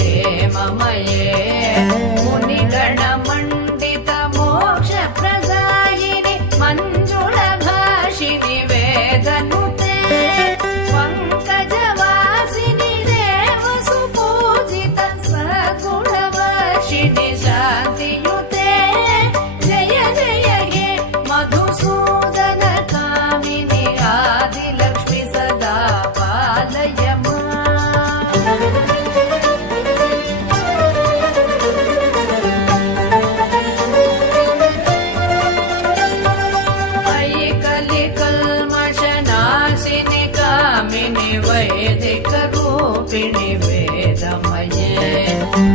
हेममये मुनिगणमण्डित मोक्षप्रदायिनि मञ्जुळभाषिनि वेदनुते पङ्कजवासिनि देवसुपूजित सगुणवर्षिणि शान्तियुते जय जय हे मधुसूदन कामिनि आदिलक्ष्मि सदा पालय वैदिकरूपिणि वेदमये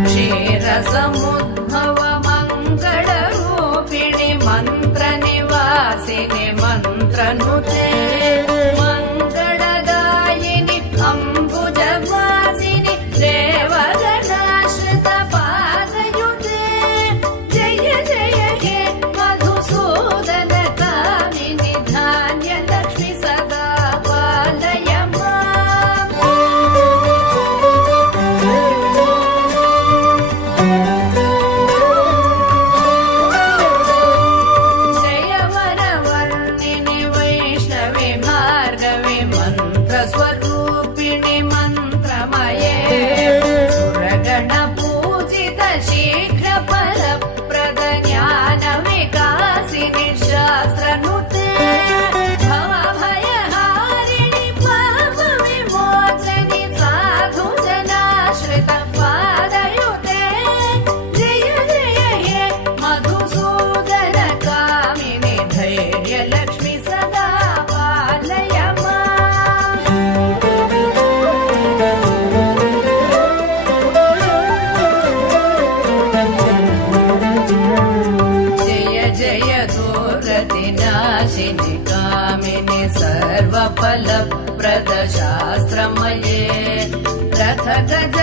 क्षीरसमुद्भव मङ्गलरूपिणि मन्त्रनिवासिनि मन्त्रनुते मङ्गलदायिनि अम्बुजवासिनि देवगणाश्रित पादयुते जय जय हे मधुसूदन कामिनि धान्यलक्ष्मि सदा पालय स्वरूपिणि मन्त्रमये सुरगणपूजित शीघ्र फलप्रद ज्ञान विकासिनि शास्त्रनुते भवभयहारिणि पाप विमोचनि साधु जनाश्रित पादयुते जय जय हे मधुसूदन कामिनि धैर्यलक्ष्मि सदा पालय नाशिनि कामिनि सर्वफलप्रद शास्त्रमये रथ गज